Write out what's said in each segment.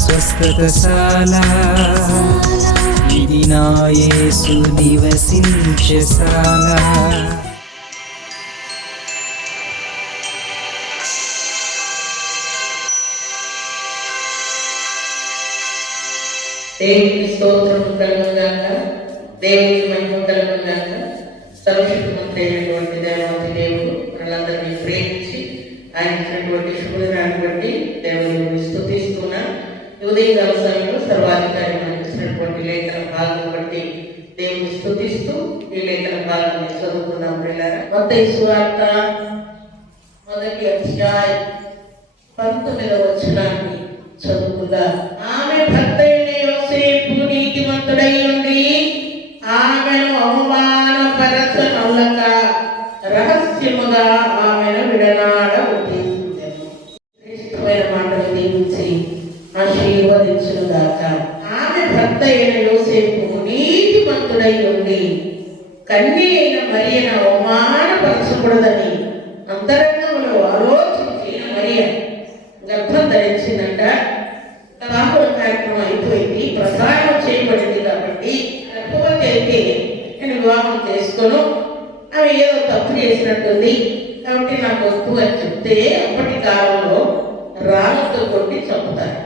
స్వస్థతశాల ఇది నా యేసు నివసించశాల. దేవునికి స్తోత్రం కలుగుగాక, దేవునికి మహిమ కలుగుగాక. సర్వశక్తిమంతుడు అయినటువంటి దేవాతి దేవుడు మనలందరినీ ప్రేమించి ఆయన ఇచ్చినటువంటి శుభదినాన్ని బట్టి దేవుని స్తుతిస్తున్నా. ఉదయకాల సమయంలో సర్వాధికారి మనకు ఇచ్చినటువంటి లేఖన భాగం బట్టి దేవుని స్తుతిస్తూ ఈ లేఖన భాగాన్ని చదువుకున్నాం. మత్తయి సువార్త 1వ అధ్యాయం 19వ వచనాన్ని చదువుకుందా. ఆమె భర్త యోసేపు నీతిమంతుడై ఉండి ఆమెను అవమానపరచనొల్లక రహస్యముగా ఆమెను విడనాడ ఉద్దేశించెను. ఇష్టమైన మాటలు దీవించి ఆశీర్వదించునుగాక. ఆమె భర్త అయిన యోసేపు నీతిమంతుడై ఉండి కన్య అయిన మరియను అవమానపరచకూడదని అంతరంగంలో ఆలోచించి మరియ గర్భం ధరించిందంట. కాపుల కార్యక్రమం అయిపోయింది, ప్రసారం చేయబడింది. కాబట్టి గర్భవతి అయితే నేను వివాహం చేసుకోను, ఆమె ఏదో తప్పు చేసినట్టుంది కాబట్టి నాకు వద్దు అని చెప్తే అప్పటి కాలంలో రాళ్లతో కొట్టి చంపుతారు.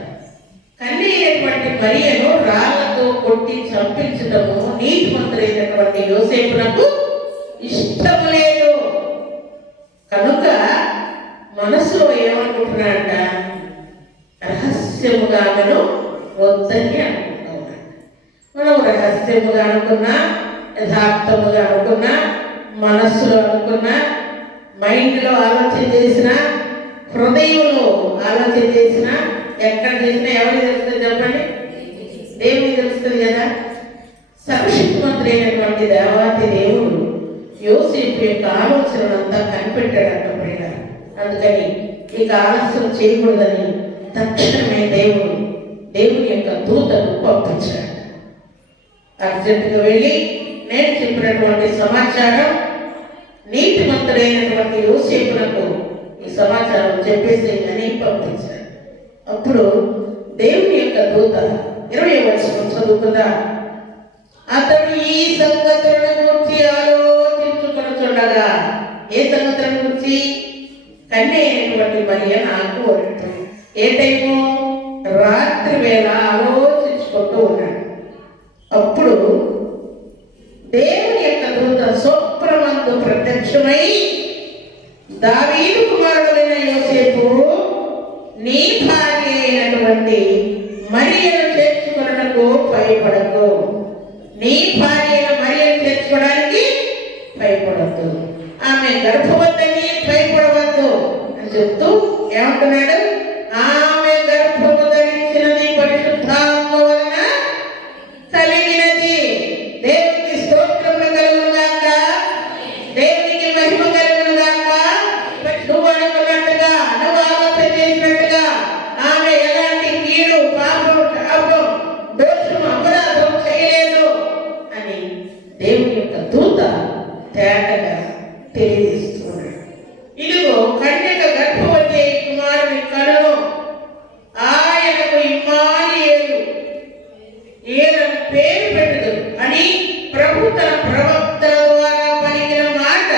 కన్య అయినటువంటి మరియను రాళ్లతో కొట్టి చంపించడము నీతిమంతుడైనటువంటి యోసేపునకు ఇష్టం లేదు. కనుక మనసులో ఏమనుకుంటున్నాడంట, రహస్యముగాను వద్దని అనుకుంటున్నాడు. మనం రహస్యముగా అనుకున్నా, యథార్థముగా అనుకున్నా, మనస్సులో అనుకున్నా, మైండ్లో ఆలోచన చేసిన, హృదయంలో ఆలోచన చేసిన, ఎక్కడ చేసినా ఎవరికి తెలుస్తుంది చెప్పండి? దేవునికి తెలుస్తుంది కదా. సర్వశక్తిమంతుడైనటువంటి దేవాతి దేవుడు యోసేపు యొక్క ఆలోచనంతా కనిపెట్టాడంట ప్రియుల. అందుకని ఇక ఆలస్యం చేయకూడదని తక్షణమే దేవుని యొక్క దూతను పంపించాడు. అర్జెంటుగా వెళ్ళి నేను చెప్పినటువంటి సమాచారం నీతిమంతుడైనటువంటి యోసేపునకు ఈ సమాచారం చెప్పేసి అని పంపించాడు. అప్పుడు దేవుని యొక్క దూత 20వ వచనం చదువుకుందా. అతడు ఈ సంగతులను గురించి ఆలోచించుకొనుచుండగా, ఏ సంగతులను గురించి? కన్య అయినటువంటి మరియ నాకు వరట్టు ఏ టైము? రాత్రి వేళ ఆలోచించుకుంటూ ఉన్నాడు. అప్పుడు దేవుని యొక్క దూత స్వప్నమందు ప్రత్యక్షమై, దావీదు కుమారుడైన యోసేపు, నీ భార్య అయినటువంటి మరియను చేర్చుకొనుటకు భయపడకు. నీ భార్య అయిన మరియను చేర్చుకోవడానికి భయపడద్దు, ఆమె గర్భవతిని భయపడవద్దు అని చెప్తూ ఏమంటున్నాడు? ఆమె గర్భము ధరించినది పరిశుద్ధాత్మ వలన కలిగినది. దేవునికి స్తోత్రములు కలుగునుగాక, దేవునికి మహిమ కలుగునుగాక. నువ్వు అనుకున్నట్టుగా, నువ్వు ఆలోచన చేసినట్టుగా ఆమె ఎలాంటి కీడు, పాపం, శాపం, దోషం, అపరాధం చేయలేదు అని దేవుని యొక్క దూత తేటగా తెలియజేస్తున్నాడు. ఇదిగో కన్యక గర్భవతి కుమారుని కనును, ఆయనకు ఇమ్మానుయేలు ఏలను పేరు పెట్టదు అని ప్రభు తన ప్రవక్తల ద్వారా పలికిన మాట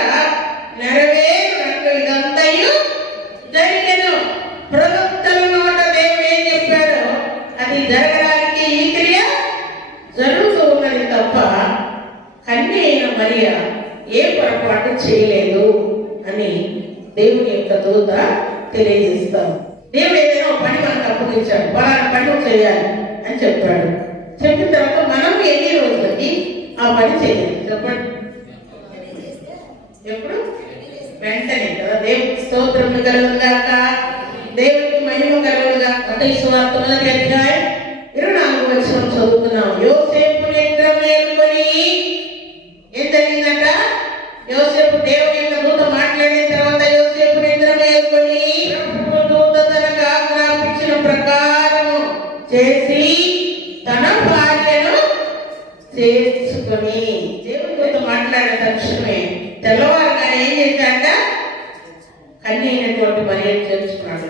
నెరవేరునట్లు ఇదంతయు జరిగెను. ప్రవక్తల నోట దేవుడు ఏం చెప్పాడో అది జరగడానికి ఈ క్రియ జరుగుతూ ఉన్నది తప్ప కన్య అయిన మరియ ఏ పొరపాటు చేయలేదు అని దేవుని యొక్క దూత తెలియజేస్తాం. దేవుడు ఏదైనా పని మనకు అప్పగించాడు, పలానా పని చేయాలి అని చెప్పాడు. చెప్పిన తర్వాత మనం ఎన్ని రోజులకి ఆ పని చేయాలి చెప్పండి? ఎప్పుడు? వెంటనే కదా. దేవునికి స్తోత్రం కలుగుగాక, దేవునికి మహిమ కలుగుగాక. మత్తయి సువార్త 1వ అధ్యాయం 24వ వచనం చదువుతున్నాం. యోసేపు నిద్ర మేలుకొని, ఏం జరిగిందంట? యోసేపు దేవుని యొక్క దూత మాట్లాడిన తర్వాత యోసేపు నిద్ర మేలుకొని ప్రభువు దూత తనకు ఆజ్ఞాపించిన ప్రకారము చేసి తన భార్యను చేర్చుకొని, దేవుని దూత మాట్లాడిన తక్షణమే తెల్లవారుగానే ఏం చేశాడ? కన్య అయినటువంటి మరియను చేర్చుకున్నాడు.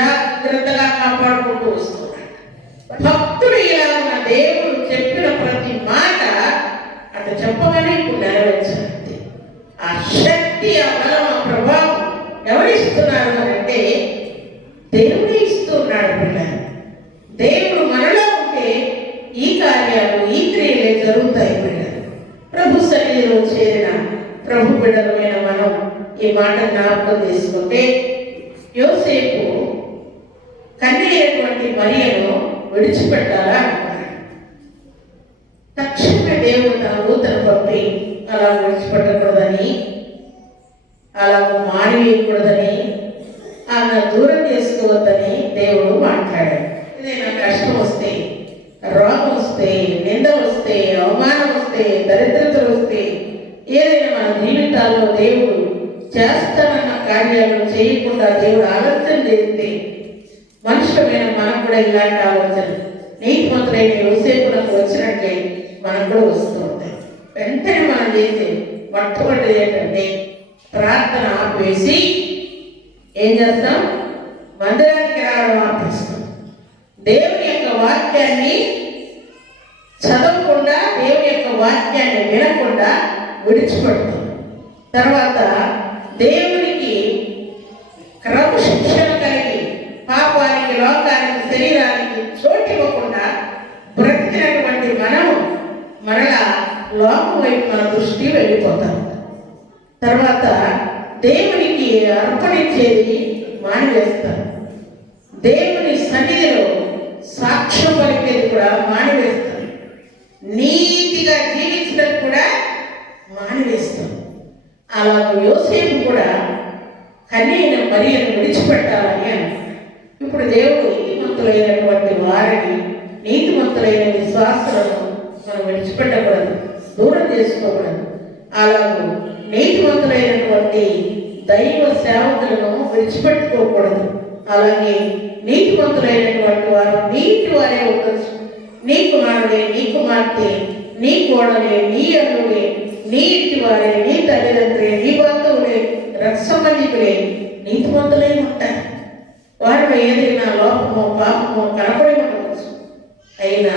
జాగ్రత్తగా కాపాడుకుంటూ వస్తున్నాడు. భక్తుడు ఇలా ఉన్న దేవుడు చెప్పిన ప్రతి మాట అటు చెప్పగానే ఇప్పుడు నెరవేర్చాలి. ఆ శక్తి, ఆ బలం, ఆ ప్రభావం ఎవరిస్తున్నారు అంటే దేవుడే ఇస్తున్నాడు. పిల్లలు, దేవుడు మనలో ఉంటే ఈ కార్యాలు, ఈ క్రియలే జరుగుతాయి. పిల్లలు, ప్రభు సన్నిధిలో చేరిన ప్రభు బిడ్డలమైన మనం ఈ మాట జ్ఞాపకం చేసుకుంటే, యోసేపు కన్య అయినటువంటి మరియను విడిచిపెట్టాలా అనుకున్నాడు. తక్షణమే దేవుడు తన దూతను పంపి అలా విడిచిపెట్టకూడదని, అలా మానివేయకూడదని, ఆమె దూరం చేసుకోవద్దని దేవుడు మాట్లాడాడు. ఏదైనా కష్టం వస్తే, రోగం వస్తే, నింద వస్తే, అవమానం వస్తే, దరిద్రతలు వస్తే, ఏదైనా మన జీవితాల్లో దేవుడు చేస్తానన్న కార్యాలు చేయకుండా దేవుడు ఆలోచన చేస్తే, మనుషులమైన మనకు కూడా ఇలాంటి ఆలోచన నీతిమంతులైన యోసేపునకు వచ్చినట్లే మనకు కూడా వస్తూ ఉంటాయి. వెంటనే మనం చేసే మొట్టమొదటి ఏంటంటే ప్రార్థన ఆపేసి ఏం చేస్తాం? మందిరానికి రావడం ఆపేస్తాం. దేవుని యొక్క వాక్యాన్ని చదవకుండా, దేవుని యొక్క వాక్యాన్ని వినకుండా విడిచిపెడతాం. తర్వాత దేవునికి క్రమశిక్షణ కలిగి పాపానికి, లోకానికి, శరీరానికి చోటు ఇవ్వకుండా బ్రతికినటువంటి మనము మరలా లోకం వైపు మన దృష్టి వెళ్ళిపోతాం. తర్వాత దేవునికి అర్పణించేది మానివేస్తాం. దేవుని సన్నిధిలో సాక్ష్యం పలికేది కూడా మానివేస్తాం. నీతిగా జీవించడం కూడా మానివేస్తాం. అలా యోసేపు కూడా కన్యైన మరియను విడిచిపెట్టాలని అన్నాడు. ఇప్పుడు దేవుడు నీతిమంతులైనటువంటి వారిని, నీతిమంతులైన విశ్వాసులను మనం విడిచిపెట్టకూడదు, దూరం చేసుకోకూడదు. అలాగే నీతిమంతులైనటువంటి దైవ సేవకులను విడిచిపెట్టుకోకూడదు. అలాగే నీతిమంతులైనటువంటి వారు నీటి వారే ఉండొచ్చు. నీ కుమారుడే, నీ కుమార్తె, నీ కోడలే, నీ అల్లుడే, నీ ఇంటి వారే, నీ తల్లిదండ్రులే, నీ బంధువులే, రక్త సంబంధికులే నీతిమంతులై ఉంటారు. వారిలో ఏదైనా లోపమో పాపమో కనపడి ఉండవచ్చు. అయినా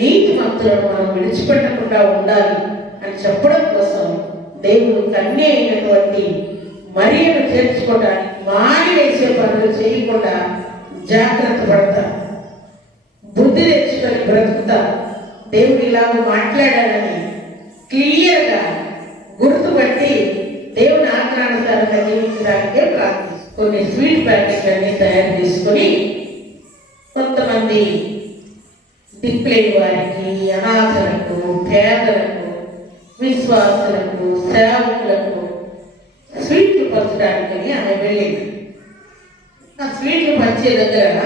నీతిమంతులను మనం విడిచిపెట్టకుండా ఉండాలి అని చెప్పడం కోసం దేవుడు కన్య అయినటువంటి మరియను చేర్చుకోవడానికి మానివేసే పనులు చేయకుండా జాగ్రత్త పడతారు, బుద్ధి తెచ్చుకొని బ్రతుకుతారు. దేవుడు ఇలాగ మాట్లాడాలని క్లియర్గా గుర్తుపట్టి దేవుని ఆజ్ఞానుసారంగా జీవించడానికే ప్రార్థిస్తారు. కొన్ని స్వీట్ ప్యాకెట్స్ అన్ని తయారు చేసుకొని కొంతమంది దిక్కులేని వారికి, అనాథలకు, పేదలకు, విశ్వాసులకు, సేవకులకు స్వీట్లు పంచడానికని ఆమె వెళ్ళింది. ఆ స్వీట్లు పంచే దగ్గర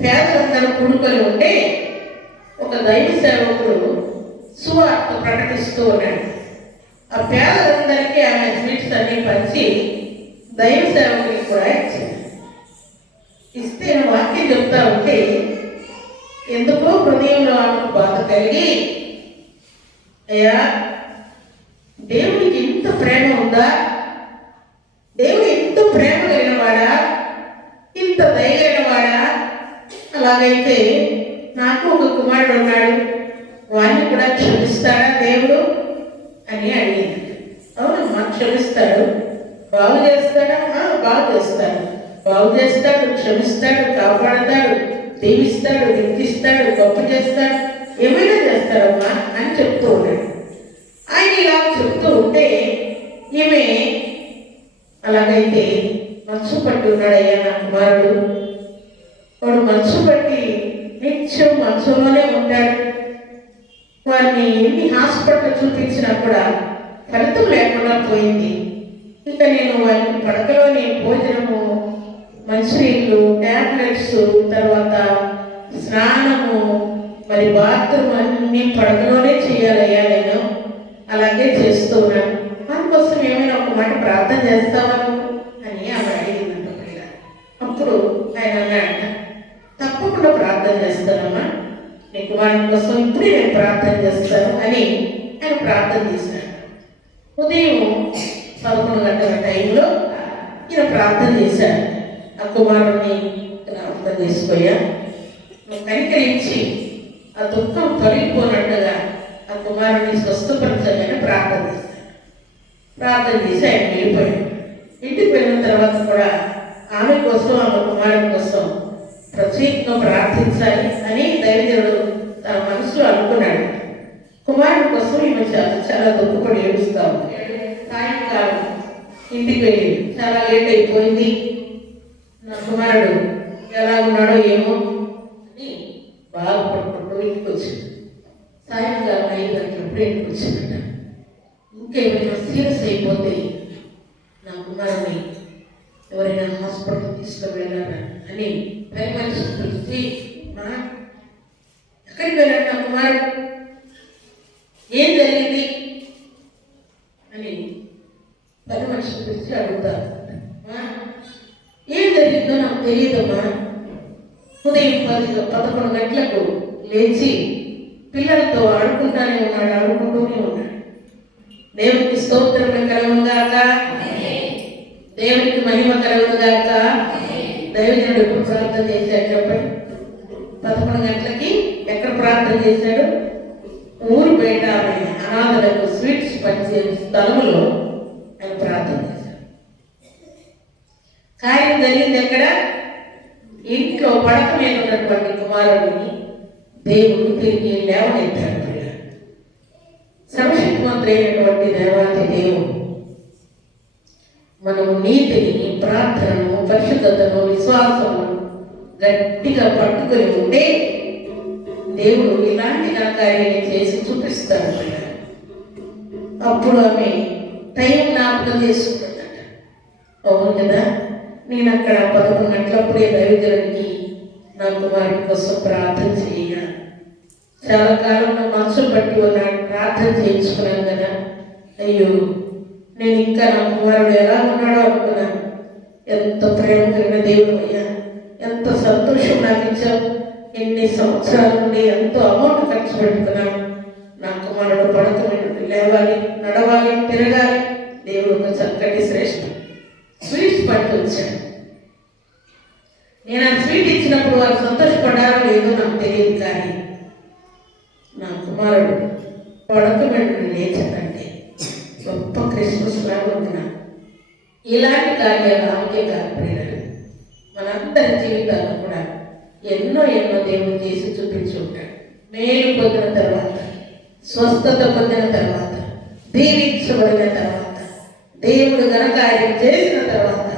పేదలందరూ కూడుకొని ఉంటే ఒక దైవ సేవకుడు సువార్త ప్రకటిస్తూ ఉన్నాడు. ఆ పేదలందరికీ ఆమె స్వీట్స్ అన్ని పంచి దైవ సేవకుడికి కూడా ఇచ్చింది. ఇస్తే వాక్యం చెప్తా ఉంటే ఎందుకో హృదయంలో ఆమెకు బాధ కలిగి, అయ్యా దేవునికి ఇంత ప్రేమ ఉందా? దేవుడు ఇంత ప్రేమ కలిగినవాడా? ఇంత దయగలిగినవాడా? అలాగైతే నాకు ఒక కుమారుడు ఉన్నాడు, వాడిని కూడా క్షమిస్తాడా దేవుడు అని అడిగింది. అవునమ్మా, క్షమిస్తాడు. బాగు చేస్తాడా? బాగు చేస్తాడు. బాగు చేస్తాడు, క్షమిస్తాడు, కాపాడతాడు, దీవిస్తాడు, విధిస్తాడు, గొప్ప చేస్తాడు, ఏమైనా చేస్తాడమ్మా అని చెప్తూ ఉన్నాడు. ఆయన ఇలా చెప్తూ ఉంటే ఈమె అలాగైతే మనసు పట్టి ఉన్నాడయ్యా నా కుమారుడు, వాడు మనసు పట్టి నిత్యం మనసులోనే ఉంటాడు, వారిని ఎన్ని హాస్పిటల్ చూపించినా కూడా ఫలితం లేకుండా పోయింది. ఇక నేను వారికి పడకలోని భోజనము, మంచినీళ్ళు, ట్యాబ్లెట్స్, తర్వాత స్నానము, మరి బాత్రూమ్ అన్ని పడకలోనే చేయాలయ్యా నేను, అలాగే చేస్తూ ఉన్నాను. అందుకోసం ఏమైనా ఒక మాట ప్రార్థన చేస్తావను అని ఆమె అడిగిందంట పిల్ల. అప్పుడు ఆయన అన్నాడు, తప్పకుండా ప్రార్థన చేస్తానమ్మా, నీ కుమారుని కోసం ఇప్పుడే నేను ప్రార్థన చేస్తాను అని ఆయన ప్రార్థన చేశాడు. ఉదయం 11 గంటల టైంలో ఈయన ప్రార్థన చేశాడు. ఆ కుమారుణ్ణి జ్ఞాపకం చేసుకోయా, నువ్వు కనికరించి ఆ దుఃఖం తొలగిపోయినట్టుగా ఆ కుమారుడిని స్వస్థపరచమని ప్రార్థన చేశాను. ప్రార్థన చేసి ఆయన వెళ్ళిపోయాడు. ఇంటికి వెళ్ళిన తర్వాత కూడా ఆమె కోసం, ఆమె కుమారుడి కోసం ప్రత్యేకంగా ప్రార్థించాలి అని దైవజనుడు తన మనసులో అనుకున్నాడు. కుమారుడి కోసం ఈమె చాలా దుఃఖపడి ఏడుస్తా ఉంది. సాయంకాలం ఇంటికి వెళ్ళి చాలా లేట్ అయిపోయింది, నా కుమారుడు ఎలా ఉన్నాడో ఏమో అని బాధపడుకుంటూ ఇంటికి వచ్చింది. సాయంకాలం 5 గంటలప్పుడు ఇంటికి వచ్చిందట. ఇంకేమైనా సీరియస్ అయిపోతే నా కుమారుని ఎవరైనా హాస్పిటల్ తీసుకువెళ్ళారా అని పని మనిషి పిలిచి, ఎక్కడికి వెళ్ళాడు నా కుమారుడు, ఏం జరిగింది అని పని మనిషి పిలిచి అడుగుతారు. ఏం జరిగిందో నాకు తెలియదమ్మా, ఉదయం 11 గంటలకు లేచి పిల్లలతో ఆడుకుంటూనే ఉన్నాడు. దేవునికి స్తోత్రం కలుగుగాక, దేవునికి మహిమ కలుగుగాక. దైవజనుడు ఎప్పుడు ప్రార్థన చేశాడు చెప్పండి? 11 గంటలకి ఎక్కడ ప్రార్థన చేశాడు? ఊరు బయట అనాథలకు స్వీట్స్ పంచే స్థలంలో ఆయన ప్రార్థన చేశాడు. కార్యం జరిగింది ఎక్కడ? ఇంట్లో పడక మీద ఉన్నటువంటి కుమారుడిని దేవుడు తిరిగి లేవనెత్తాడు. సర్వశక్తిమంతుడు అయినటువంటి దేవాది దేవుడు మనము నీతిని, ప్రార్థనను, పరిశుద్ధతను, విశ్వాసము గట్టిగా పట్టుకొని ఉంటే దేవుడు ఇలాంటి కార్యాన్ని చేసి చూపిస్తాడు. అప్పుడు ఆమె టైం జ్ఞాపకం చేసుకుంటుందట. అవును కదా, నేను అక్కడ 11 గంటలప్పుడే దైవజనుడికి నా కుమారుడి కోసం ప్రార్థన చేయగా చాలా కాలం నా మనసు బట్టి ఉన్నాడు, ప్రార్థన చేయించుకున్నాను కదా. అయ్యో, నేను ఇంకా నా కుమారుడు ఎలా ఉన్నాడో అనుకున్నాను. ఎంత ప్రేమ కలిగిన దేవుడు అయ్యా, ఎంత సంతోషం నాకు ఇచ్చావు. ఎన్ని సంవత్సరాల నుండి ఎంతో అమౌంట్ ఖర్చు పెట్టుకున్నాను. నా కుమారుడు పడక లేవాలి, నడవాలి, తిరగాలి. దేవుడు ఒక చక్కటి శ్రేష్ఠ స్వీట్స్ పట్టు వచ్చాడు. నేను ఆ స్వీట్ ఇచ్చినప్పుడు వారు సంతోషపడ్డారో లేదో నాకు తెలియదు, కానీ నా కుమారుడు పడక లేచాడంటే గొప్ప క్రిస్మస్ లాగా ఉంటున్నా. ఇలాంటి కార్యాలు ఆమెకే కాకపోయినాడు, మనందరి జీవితాల్లో కూడా ఎన్నో దేవుడు చేసి చూపించి ఉంటాడు. మేలు పొందిన తర్వాత, స్వస్థత పొందిన తర్వాత, దీవించబడిన తర్వాత, దేవుడు ఘనకార్యం చేసిన తర్వాత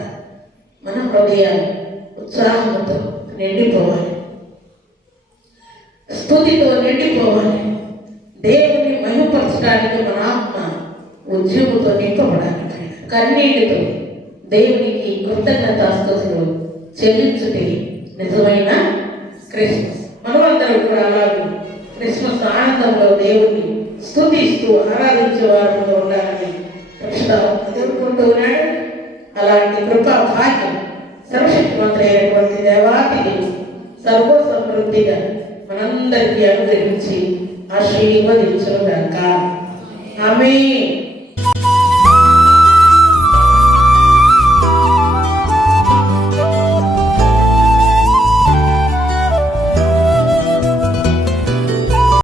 మన హృదయాలు ఉత్సాహంతో నిండిపోవాలి, స్తుతితో నిండిపోవాలి. దేవుని మహిమపరచడానికి మన ఆత్మ ఉద్యమంతో నింపబడాలి. కన్నీటితో దేవునికి కృతజ్ఞతాస్తుతులు చెల్లించుటే నిజమైన క్రిస్మస్. మనమందరం కూడా అలాగే క్రిస్మస్ ఆనందంలో దేవుని స్తుతిస్తూ ఆరాధించే వారిలో ఉండాలని ఎదుర్కొంటూ ఉన్నాడు. అలాంటి కృపా భాగ్యం సర్వశక్తిమంతుడైనటువంటి దేవాతి సర్వ సమృద్ధిగా మనందరికీ అనుగ్రహించి ఆశీర్వదించుగాక. ఆమేన్.